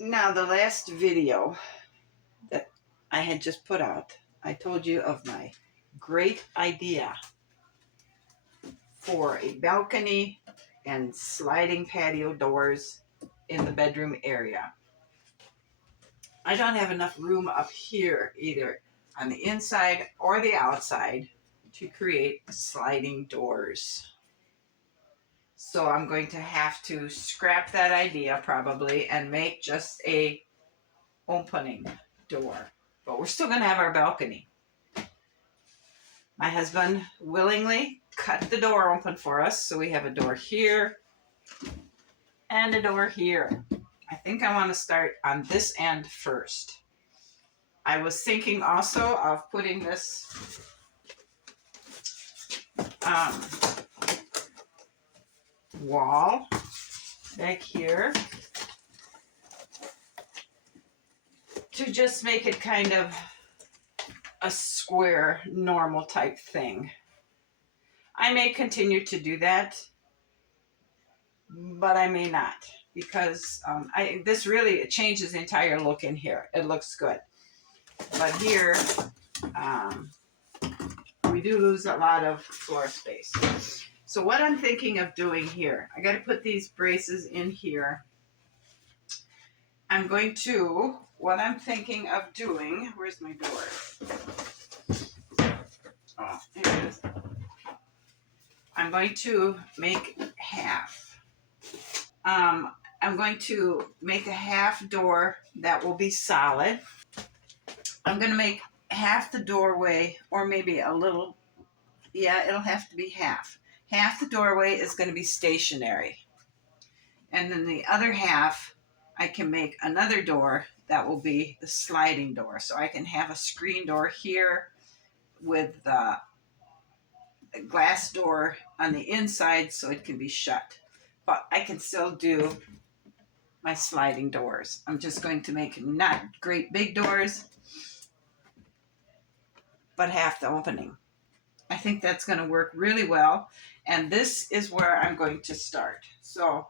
Now, the last video that I had just put out, I told you of my great idea for a balcony and sliding patio doors in the bedroom area. I don't have enough room up here, either on the inside or the outside, to create sliding doors. So I'm going to have to scrap that idea probably and make just a opening door. But we're still going to have our balcony. My husband willingly cut the door open for us, so we have a door here and a door here. I think I want to start on this end first. I was thinking also of putting this wall back here to just make it kind of a square, normal type thing. I may continue to do that, but I may not, because this really changes the entire look in here. It looks good. But here, we do lose a lot of floor space. So what I'm thinking of doing here, I got to put these braces in here. What I'm thinking of doing, where's my door? Oh, here it is. I'm going to make half. I'm going to make a half door that will be solid. I'm going to make half the doorway, or maybe a little, yeah, it'll have to be half. Half the doorway is going to be stationary. And then the other half, I can make another door that will be the sliding door. So I can have a screen door here with the glass door on the inside so it can be shut. But I can still do my sliding doors. I'm just going to make not great big doors, but half the opening. I think that's going to work really well. And this is where I'm going to start. So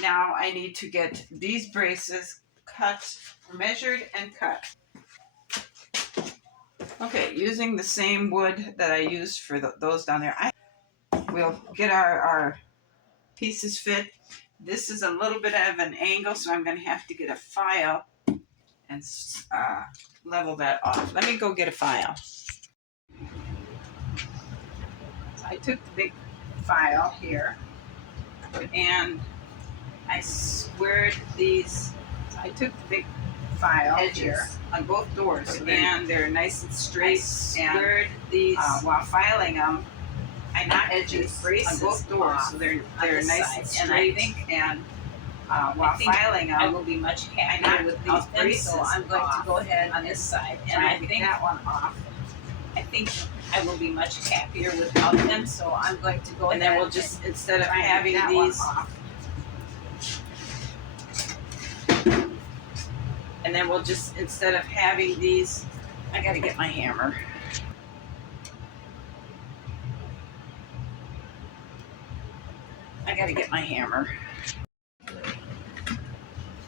now I need to get these braces cut, measured and cut. Okay, using the same wood that I used for those down there, we'll get our pieces fit. This is a little bit of an angle, so I'm going to have to get a file and level that off. Let me go get a file. So I took the big file here and I squared these. So I took the big file edges here on both doors, and they're nice and straight. I squared these while filing them. I knocked edges braces on both doors, so they're nice and straight. And while filing them, I will be much happier with these braces. So I'm going to go ahead on this side, and I think that one off. I think I will be much happier without them, so I'm going to go ahead. And then we'll just, instead of having these, and then we'll just, instead of having these, I gotta get my hammer.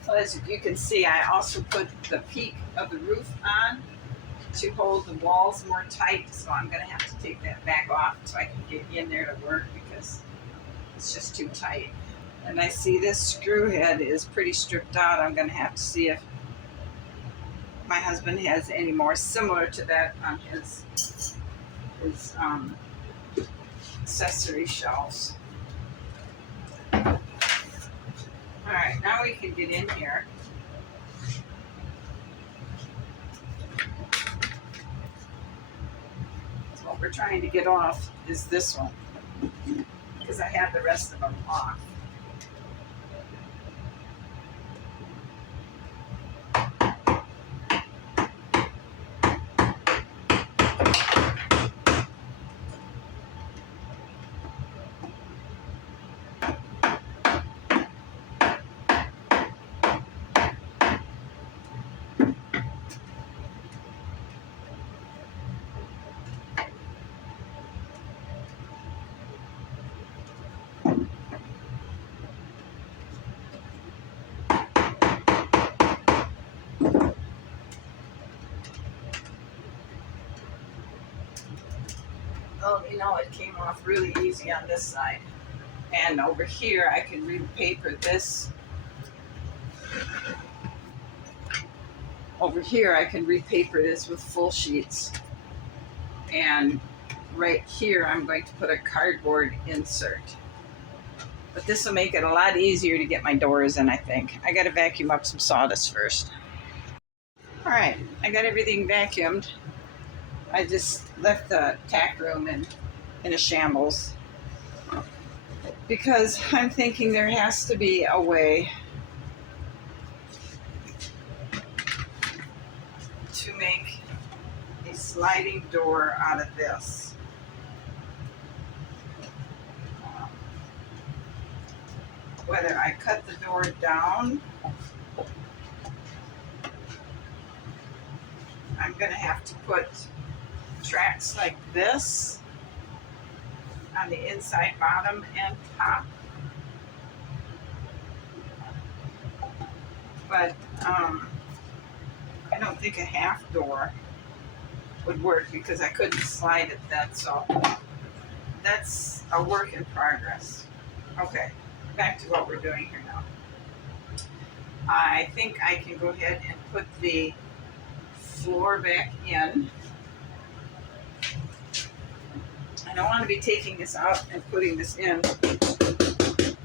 So as you can see, I also put the peak of the roof on to hold the walls more tight. So I'm gonna have to take that back off so I can get in there to work, because it's just too tight. And I see this screw head is pretty stripped out. I'm gonna have to see if my husband has any more similar to that on his accessory shelves. All right, now we can get in here. So what we're trying to get off is this one, because I have the rest of them off. know it came off really easy on this side. And over here, I can repaper this. Over here, I can repaper this with full sheets. And right here, I'm going to put a cardboard insert. But this will make it a lot easier to get my doors in, I think. I got to vacuum up some sawdust first. All right, I got everything vacuumed. I just left the tack room in a shambles because I'm thinking there has to be a way to make a sliding door out of this. Whether I cut the door down, I'm going to have to put tracks like this on the inside, bottom, and top. But I don't think a half door would work because I couldn't slide it then. So that's a work in progress. Okay, back to what we're doing here now. I think I can go ahead and put the floor back in. I don't want to be taking this out and putting this in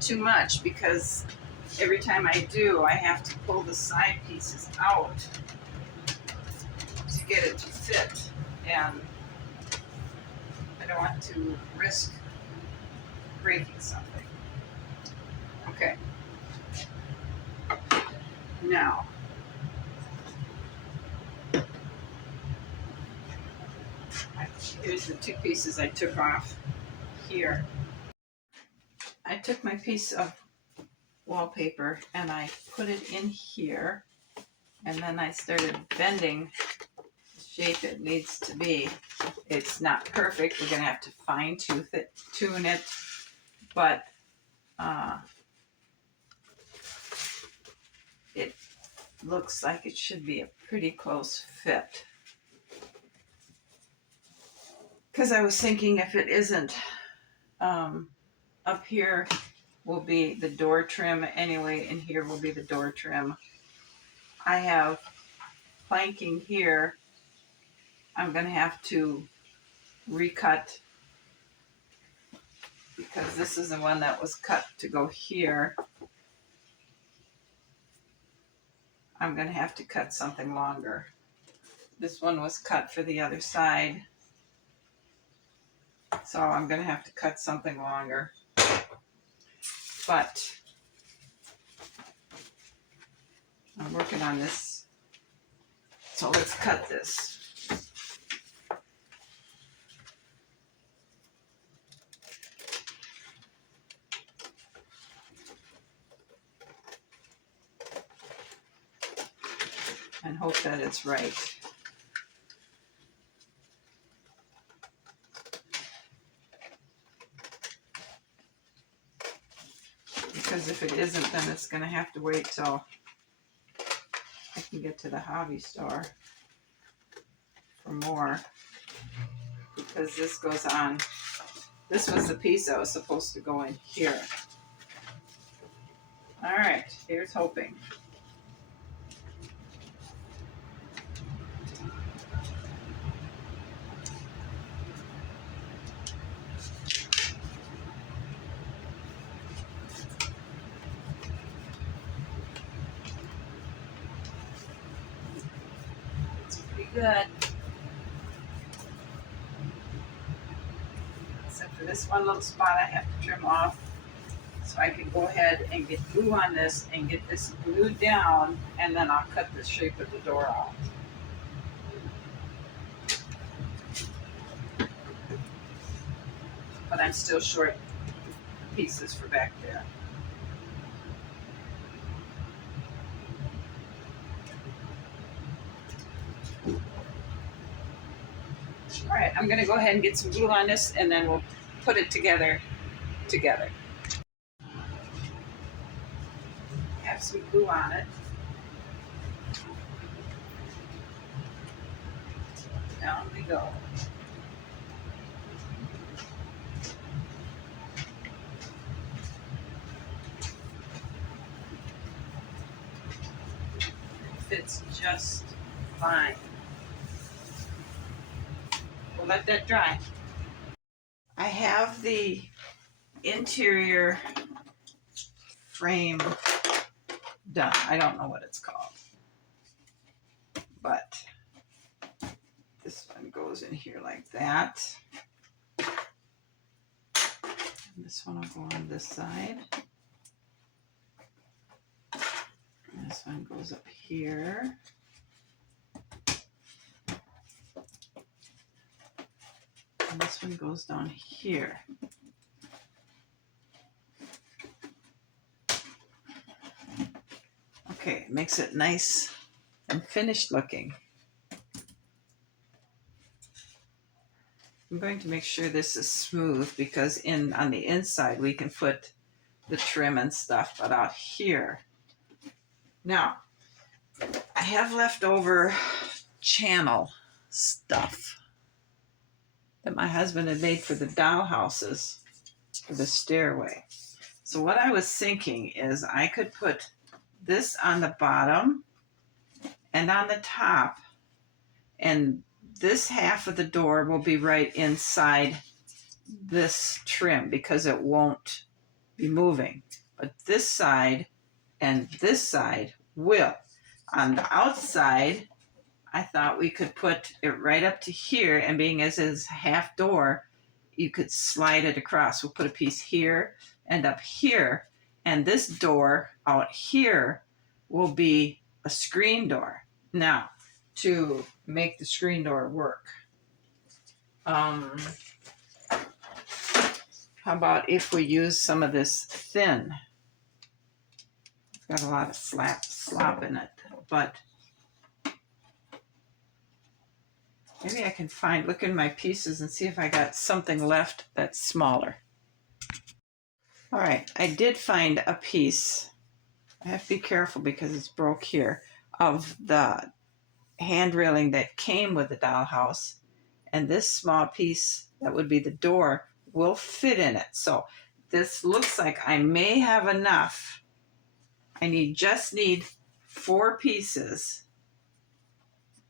too much because every time I do, I have to pull the side pieces out to get it to fit. And I don't want to risk breaking something. Okay. Now, here's the two pieces I took off here. I took my piece of wallpaper and I put it in here, and then I started bending the shape it needs to be. It's not perfect. We're going to have to fine tune it, but it looks like it should be a pretty close fit. Because I was thinking if it isn't, up here will be the door trim anyway, and here will be the door trim. I have planking here. I'm going to have to recut because this is the one that was cut to go here. I'm going to have to cut something longer. This one was cut for the other side, so I'm going to have to cut something longer. But I'm working on this, so let's cut this. And hope that it's right. Because if it isn't, then it's going to have to wait till I can get to the hobby store for more. Because this goes on. This was the piece that was supposed to go in here. All right, here's hoping. Good. Except for this one little spot I have to trim off so I can go ahead and get glue on this and get this glued down, and then I'll cut the shape of the door out. But I'm still short pieces for back there. All right, I'm going to go ahead and get some glue on this, and then we'll put it together. Have some glue on it. Down we go. fits just fine. We'll let that dry. I have the interior frame done. I don't know what it's called, but this one goes in here like that. And this one will go on this side. And this one goes up here. And this one goes down here. Okay, it makes it nice and finished looking. I'm going to make sure this is smooth because on the inside we can put the trim and stuff, but out here. Now, I have leftover channel stuff that my husband had made for the dollhouses for the stairway. So what I was thinking is I could put this on the bottom and on the top, and this half of the door will be right inside this trim because it won't be moving. But this side and this side will. On the outside, I thought we could put it right up to here, and being as it's half door, you could slide it across. We'll put a piece here and up here, and this door out here will be a screen door. Now, to make the screen door work, how about if we use some of this thin? It's got a lot of slop in it, but maybe I can look in my pieces and see if I got something left that's smaller. All right, I did find a piece. I have to be careful because it's broke here, of the hand railing that came with the dollhouse, and this small piece that would be the door will fit in it. So this looks like I may have enough. I just need 4 pieces.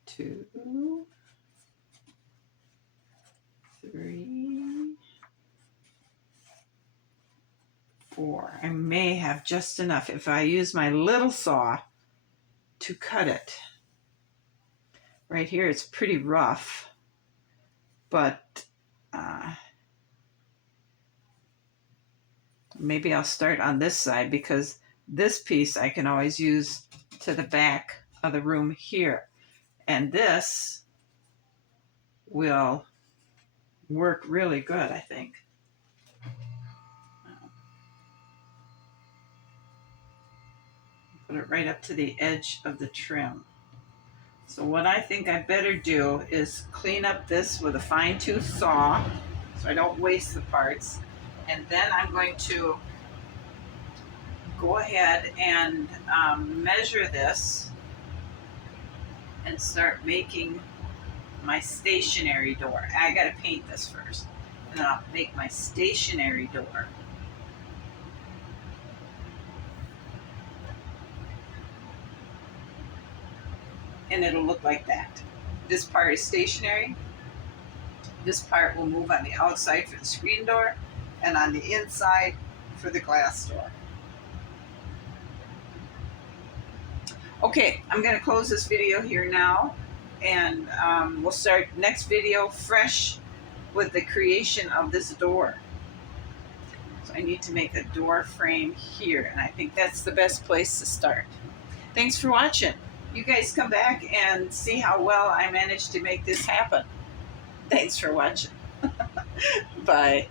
2, 3, 4. I may have just enough if I use my little saw to cut it. Right here it's pretty rough, but maybe I'll start on this side because this piece I can always use to the back of the room here. And this will work really good, I think. Put it right up to the edge of the trim. So what I think I better do is clean up this with a fine-tooth saw so I don't waste the parts. And then I'm going to go ahead and measure this and start making my stationary door. I gotta paint this first, and then I'll make my stationary door. And it'll look like that. This part is stationary. This part will move on the outside for the screen door and on the inside for the glass door. Okay, I'm going to close this video here now, and we'll start next video fresh with the creation of this door. So I need to make a door frame here, and I think that's the best place to start. Thanks for watching. You guys come back and see how well I managed to make this happen. Thanks for watching. Bye.